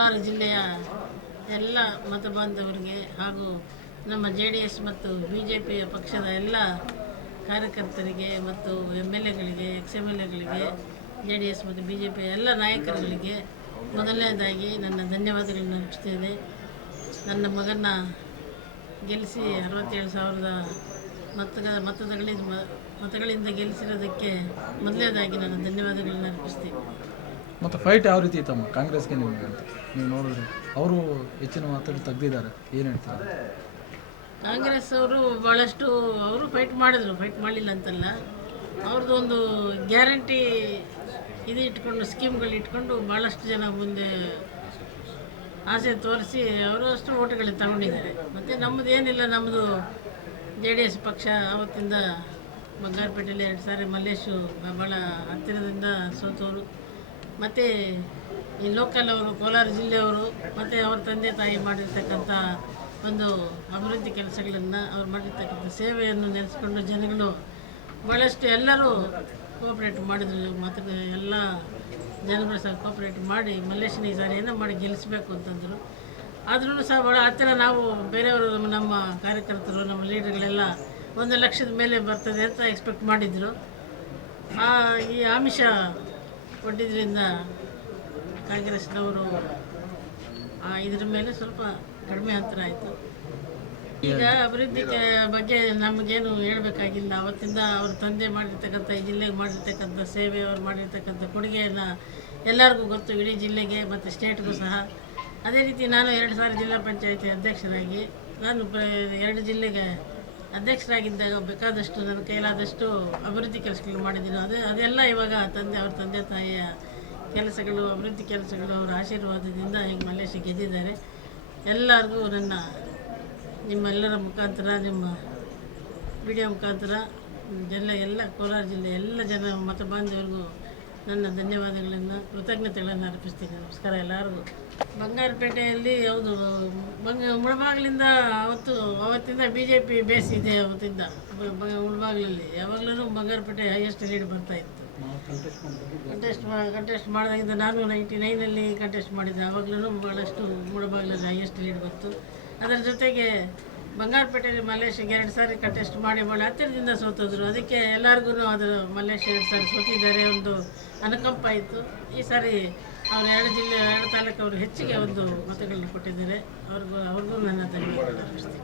ಕೋಲಾರ ಜಿಲ್ಲೆಯ ಎಲ್ಲ ಮತ ಬಾಂಧವರಿಗೆ ಹಾಗೂ ನಮ್ಮ JDS ಮತ್ತು BJP ಪಕ್ಷದ ಎಲ್ಲ ಕಾರ್ಯಕರ್ತರಿಗೆ ಮತ್ತು MLAಗಳಿಗೆ XMLAಗಳಿಗೆ JDS ಮತ್ತು BJP ಎಲ್ಲ ನಾಯಕರುಗಳಿಗೆ ಮೊದಲನೇದಾಗಿ ನನ್ನ ಧನ್ಯವಾದಗಳನ್ನು ಅರ್ಪಿಸ್ತೇನೆ. ನನ್ನ ಮಗನ ಗೆಲ್ಲಿಸಿ 67,000 ಮತಗಳಿಂದ ಗೆಲ್ಲಿಸಿರೋದಕ್ಕೆ ಮೊದಲನೇದಾಗಿ ನಾನು ಧನ್ಯವಾದಗಳನ್ನು ಅರ್ಪಿಸ್ತೀನಿ. ಮತ್ತು ಫೈಟ್ ಯಾವ ರೀತಿ ಇತ್ತಮ್ಮ ಕಾಂಗ್ರೆಸ್ಗೆ ನಿಮಗೆ ಅಂತ ನೀವು ನೋಡಿದ್ರೆ ಅವರು ಹೆಚ್ಚಿನ ಮಾತುಗಳು ತೆಗೆದಿದ್ದಾರೆ, ಏನು ಹೇಳ್ತಾರೆ? ಕಾಂಗ್ರೆಸ್ ಅವರು ಭಾಳಷ್ಟು ಅವರು ಫೈಟ್ ಮಾಡಿದ್ರು, ಫೈಟ್ ಮಾಡಲಿಲ್ಲ ಅಂತಲ್ಲ. ಅವ್ರದ್ದು ಒಂದು ಗ್ಯಾರಂಟಿ ಇದು ಇಟ್ಕೊಂಡು ಸ್ಕೀಮ್ಗಳು ಇಟ್ಕೊಂಡು ಭಾಳಷ್ಟು ಜನ ಮುಂದೆ ಆಸೆ ತೋರಿಸಿ ಅವರು ಅಷ್ಟು ಓಟ್ಗಳು ತಗೊಂಡಿದ್ದಾರೆ. ಮತ್ತು ನಮ್ಮದು ಏನಿಲ್ಲ, ನಮ್ಮದು JDS ಪಕ್ಷ ಆವತ್ತಿಂದ ಬಂಗಾರಪೇಟೆಯಲ್ಲಿ 2 ಸಾರಿ ಮಲ್ಲೇಶು ಭಾಳ ಹತ್ತಿರದಿಂದ ಸೋತವರು. ಮತ್ತು ಈ ಲೋಕಲ್ ಅವರು ಕೋಲಾರ ಜಿಲ್ಲೆಯವರು ಮತ್ತು ಅವ್ರ ತಂದೆ ತಾಯಿ ಮಾಡಿರ್ತಕ್ಕಂಥ ಒಂದು ಅಭಿವೃದ್ಧಿ ಕೆಲಸಗಳನ್ನು ಅವ್ರು ಮಾಡಿರ್ತಕ್ಕಂಥ ಸೇವೆಯನ್ನು ನೆನೆಸ್ಕೊಂಡು ಜನಗಳು ಭಾಳಷ್ಟು ಎಲ್ಲರೂ ಕೋಆಪ್ರೇಟ್ ಮಾಡಿದ್ರು. ಮತ್ತು ಎಲ್ಲ ಜನಗಳು ಸಹ ಕೋಆಪ್ರೇಟ್ ಮಾಡಿ ಮಲ್ಲೇಶನ ಈ ಸಾರಿ ಏನೋ ಮಾಡಿ ಗೆಲ್ಲಿಸಬೇಕು ಅಂತಂದರು. ಆದ್ರೂ ಸಹ ಭಾಳ ಹತ್ತಿರ ನಾವು ಬೇರೆಯವರು ನಮ್ಮ ಕಾರ್ಯಕರ್ತರು ನಮ್ಮ ಲೀಡರ್ಗಳೆಲ್ಲ 1 ಲಕ್ಷದ ಮೇಲೆ ಬರ್ತದೆ ಅಂತ ಎಕ್ಸ್ಪೆಕ್ಟ್ ಮಾಡಿದರು. ಈ ಆಮಿಷ ಕೊಟ್ಟಿದ್ದರಿಂದ ಕಾಂಗ್ರೆಸ್ನವರು ಇದ್ರ ಮೇಲೆ ಸ್ವಲ್ಪ ಕಡಿಮೆ ಹತ್ತಿರ ಆಯಿತು. ಈಗ ಅಭಿವೃದ್ಧಿ ಬಗ್ಗೆ ನಮಗೇನು ಹೇಳಬೇಕಾಗಿಲ್ಲ. ಅವತ್ತಿಂದ ಅವ್ರ ತಂದೆ ಮಾಡಿರ್ತಕ್ಕಂಥ ಈ ಜಿಲ್ಲೆಗೆ ಮಾಡಿರ್ತಕ್ಕಂಥ ಸೇವೆ, ಅವ್ರು ಮಾಡಿರ್ತಕ್ಕಂಥ ಕೊಡುಗೆಯನ್ನು ಎಲ್ಲರಿಗೂ ಗೊತ್ತು, ಇಡೀ ಜಿಲ್ಲೆಗೆ ಮತ್ತು ಸ್ಟೇಟ್ಗೂ ಸಹ. ಅದೇ ರೀತಿ ನಾನು 2 ಸಾರಿ ಜಿಲ್ಲಾ ಪಂಚಾಯತಿ ಅಧ್ಯಕ್ಷರಾಗಿ ನಾನು 2 ಜಿಲ್ಲೆಗೆ ಅಧ್ಯಕ್ಷರಾಗಿದ್ದಾಗ ಬೇಕಾದಷ್ಟು ನನ್ನ ಕೈಲಾದಷ್ಟು ಅಭಿವೃದ್ಧಿ ಕೆಲಸಗಳು ಮಾಡಿದ್ದೀನಿ. ಅದೆಲ್ಲ ಇವಾಗ ಅವ್ರ ತಂದೆ ತಾಯಿಯ ಕೆಲಸಗಳು, ಅಭಿವೃದ್ಧಿ ಕೆಲಸಗಳು, ಅವರ ಆಶೀರ್ವಾದದಿಂದ ಈಗ ಮಲ್ಲೇಶ ಗೆದ್ದಿದ್ದಾರೆ. ಎಲ್ಲರಿಗೂ ನಿಮ್ಮೆಲ್ಲರ ಮುಖಾಂತರ, ನಿಮ್ಮ ವಿಡಿಯೋ ಮುಖಾಂತರ ಎಲ್ಲ ಕೋಲಾರ ಜಿಲ್ಲೆ ಎಲ್ಲ ಜನ ಮತ ಬಾಂಧವರಿಗೂ ನನ್ನ ಧನ್ಯವಾದಗಳನ್ನು, ಕೃತಜ್ಞತೆಗಳನ್ನು ಅರ್ಪಿಸ್ತೀನಿ. ನಮಸ್ಕಾರ ಎಲ್ಲರಿಗೂ. ಬಂಗಾರಪೇಟೆಯಲ್ಲಿ ಹೌದು, ಮುಳಬಾಗಿಲಿಂದ ಅವತ್ತಿಂದ BJP ಬೇಸ್ ಇದೆ. ಅವತ್ತಿಂದ ಮುಳಬಾಗಿಲಲ್ಲಿ ಯಾವಾಗಲೂ ಬಂಗಾರಪೇಟೆ ಹೈಯೆಸ್ಟ್ ಲೀಡ್ ಬರ್ತಾಯಿತ್ತು. ಕಂಟೆಸ್ಟ್ ಮಾಡಿದಾಗಿಂದ ನಾನು 99ನಲ್ಲಿ ಕಂಟೆಸ್ಟ್ ಮಾಡಿದ್ದೆ. ಆವಾಗಲೂ ಭಾಳಷ್ಟು ಮುಳಬಾಗಿಲಲ್ಲಿ ಹೈಯೆಸ್ಟ್ ಲೀಡ್ ಬಂತು. ಅದರ ಜೊತೆಗೆ ಬಂಗಾರಪೇಟೆಯಲ್ಲಿ ಮಲ್ಲೇಶಿಗೆ 2 ಸಾರಿ ಕಂಟೆಸ್ಟ್ ಮಾಡಿ ಭಾಳ ಹತ್ತಿರದಿಂದ ಸೋತಿದ್ರು. ಅದಕ್ಕೆ ಎಲ್ಲರಿಗೂ ಅದು ಮಲ್ಲೇಶ್ 2 ಸಾರಿ ಸೋತಿದ್ದಾರೆ ಒಂದು ಅನುಕಂಪ ಆಯಿತು. ಈ ಸಾರಿ ಅವರು 2 ತಾಲೂಕು ಅವರು ಹೆಚ್ಚಿಗೆ ಒಂದು ಮತಗಳನ್ನು ಕೊಟ್ಟಿದ್ದಾರೆ. ಅವ್ರಿಗೂ ನನ್ನ ಧನ್ಯವಾದಗಳು ಅರ್ಪಿಸ್ತೀನಿ.